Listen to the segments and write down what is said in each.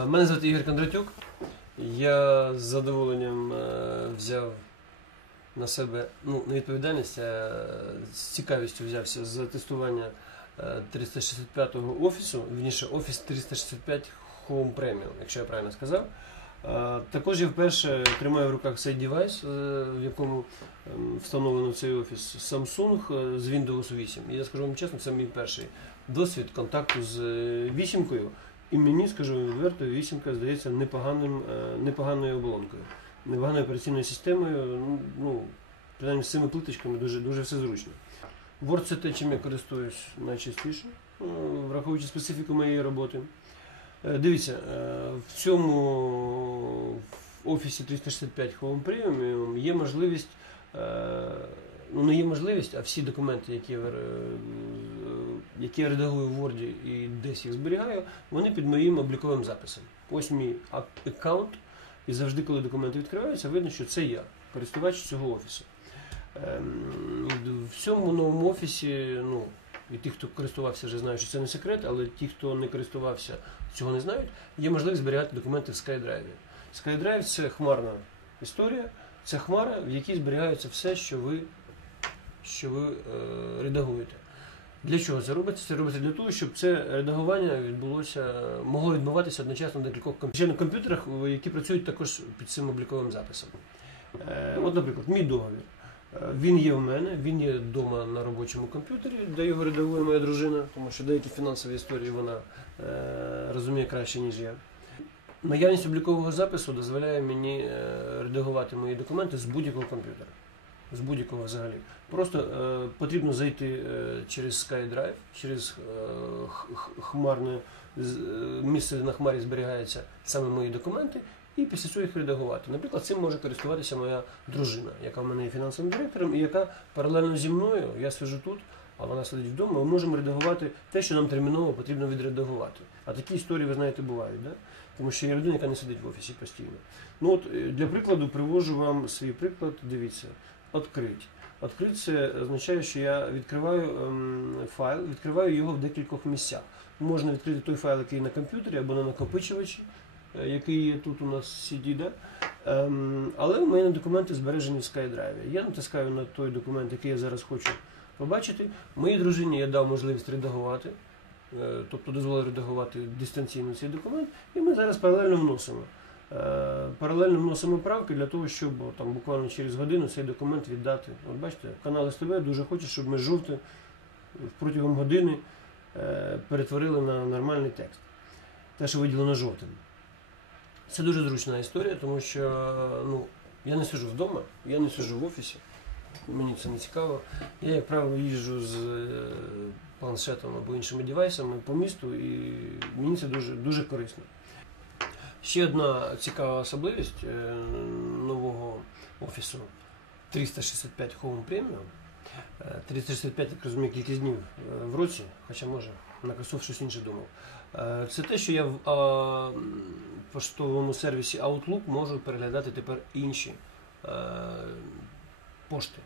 Е, Мене звати Ігор Кондратюк. Я з задоволенням е, взяв на себе ну, не відповідальність, а з цікавістю взявся за тестування е, 365-го офісу, вірніше офіс 365 Home Premium, якщо я правильно сказав. Е, Також я вперше тримаю в руках цей девайс, е, в якому ем, встановлено цей офіс Samsung е, з Windows 8. І я скажу вам чесно, це мій перший досвід контакту з е, вісімкою. І мені, скажу відверто, вісімка здається непоганим, е, непоганою оболонкою, непоганою операційною системою. ну, Ну, принаймні з цими плиточками дуже, дуже все зручно. Word це те, чим я користуюсь найчастіше, е, враховуючи специфіку моєї роботи. Е, Дивіться, в цьому офісі 365 Home Premium є можливість, ну не є можливість, а всі документи, які які я редагую в Word і десь їх зберігаю, вони під моїм обліковим записом. Ось мій аккаунт, і завжди, коли документи відкриваються, видно, що це я, користувач цього офісу. Ем, В цьому новому офісі, ну, і ті, хто користувався, вже знають, що це не секрет, але ті, хто не користувався, цього не знають, є можливість зберігати документи в SkyDrive. SkyDrive це хмарна історія, це хмара, в якій зберігається все, що ви, що ви е, редагуєте. Для чого це робиться? Це робиться для того, щоб це редагування відбулося, могло відбуватися одночасно на декількох комп'ютерах, які працюють також під цим обліковим записом. Е, От, наприклад, мій договір. Е, Він є в мене, він є вдома на робочому комп'ютері, де його редагує моя дружина, тому що деякі фінансові історії вона е, розуміє краще, ніж я. Наявність облікового запису дозволяє мені редагувати мої документи з будь-якого комп'ютера. З будь-якого взагалі. Просто е, потрібно зайти е, через SkyDrive, через е, хмарне е, місце, на хмарі зберігаються саме мої документи, і після цього їх редагувати. Наприклад, цим може користуватися моя дружина, яка в мене є фінансовим директором, і яка паралельно зі мною, я сиджу тут, а вона сидить вдома, ми можемо редагувати те, що нам терміново потрібно відредагувати. А такі історії, ви знаєте, бувають, да? тому що є людина, яка не сидить в офісі постійно. Ну от е, для прикладу привожу вам свій приклад. Дивіться, відкрить. Відкрить це означає, що я відкриваю ем, файл, відкриваю його в декількох місцях. Можна відкрити той файл, який на комп'ютері або на накопичувачі, е, який є тут у нас CD, да? Ем, але у мене документи збережені в SkyDrive. Я натискаю на той документ, який я зараз хочу побачити. Моїй дружині я дав можливість редагувати, е, тобто дозволив редагувати дистанційно цей документ, і ми зараз паралельно вносимо. Е, Паралельно вносимо правки для того, щоб там буквально через годину цей документ віддати. От бачите, канал СТВ дуже хоче, щоб ми жовте протягом години е, перетворили на нормальний текст. Те, що виділено жовтим. Це дуже зручна історія, тому що ну, я не сиджу вдома, я не сиджу в офісі, мені це не цікаво. Я, як правило, їжджу з е, планшетом або іншими девайсами по місту, і мені це дуже, дуже корисно. Ще одна цікава особливість е, нового офісу 365 Home Premium. Е, 365, як розумію, кількість днів е, в році, хоча може Microsoft щось інше думав. Е, Це те, що я в поштовому сервісі Outlook можу переглядати тепер інші е, пошти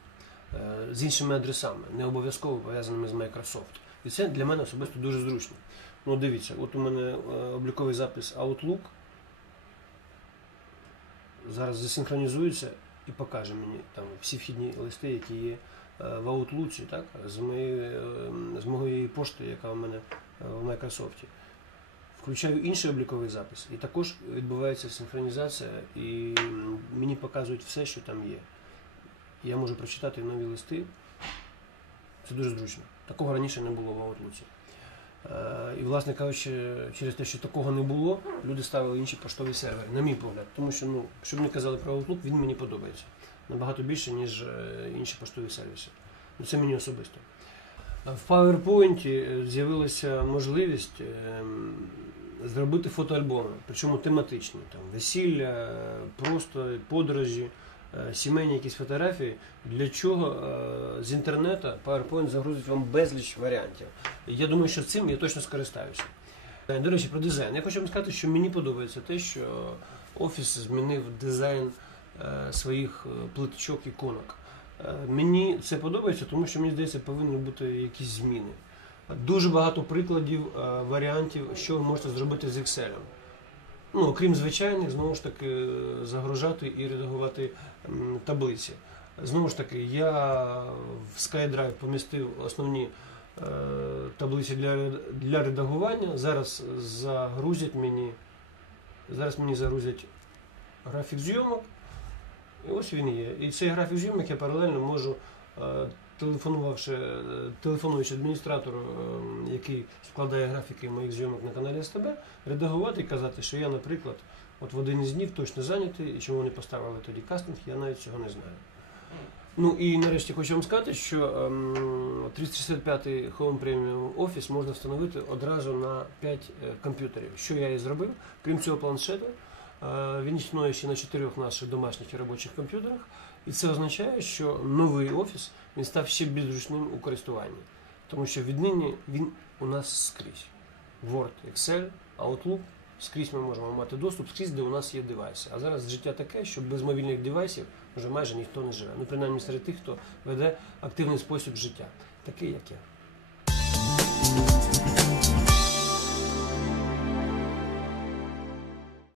е, з іншими адресами, не обов'язково пов'язаними з Microsoft. І це для мене особисто дуже зручно. Ну, дивіться, от у мене е, обліковий запис Outlook. Зараз засинхронізується і покаже мені там всі вхідні листи, які є е, в Outlook, так, з моєї, е, з моєї пошти, яка у мене е, в Microsoft. Включаю інший обліковий запис, і також відбувається синхронізація, і мені показують все, що там є. Я можу прочитати нові листи. Це дуже зручно. Такого раніше не було в Outlook. Е, І, власне кажучи, через те, що такого не було, люди ставили інші поштові сервери, на мій погляд. Тому що, ну, щоб не казали про Outlook, він мені подобається. Набагато більше, ніж е, інші поштові сервіси. Ну, Це мені особисто. В PowerPoint е, з'явилася можливість зробити фотоальбоми, причому тематичні. Там, весілля, е, просто подорожі, е, сімейні якісь фотографії. Для чого е, з інтернету PowerPoint загрузить вам безліч варіантів. Я думаю, що цим я точно скористаюся. Е, До речі, про дизайн. Я хочу вам сказати, що мені подобається те, що офіс змінив дизайн е, своїх е, плиточок іконок. Е, Мені це подобається, тому що мені здається, повинні бути якісь зміни. Дуже багато прикладів, е, варіантів, що ви можете зробити з Excel. Ну, окрім звичайних, знову ж таки, загружати і редагувати таблиці. Знову ж таки, я в SkyDrive помістив основні е, таблиці для, для редагування. Зараз загрузять мені, зараз мені загрузять графік зйомок. І ось він є. І цей графік зйомок я паралельно можу, е, телефонувавши, е, телефонуючи адміністратору, е, який складає графіки моїх зйомок на каналі СТБ, редагувати і казати, що я, наприклад, от в один із днів точно зайнятий, і чому вони поставили тоді кастинг, я навіть цього не знаю. Ну і нарешті хочу вам сказати, що ем, 365 Home Premium Office можна встановити одразу на 5 е, комп'ютерів. Що я і зробив, крім цього планшету, він існує ще на чотирьох наших домашніх і робочих комп'ютерах. І це означає, що новий офіс він став ще більш зручним у користуванні. Тому що віднині він у нас скрізь. Word, Excel, Outlook, скрізь ми можемо мати доступ, скрізь, де у нас є девайси. А зараз життя таке, що без мобільних девайсів вже майже ніхто не живе. Ну, принаймні серед тих, хто веде активний спосіб життя, такий як я.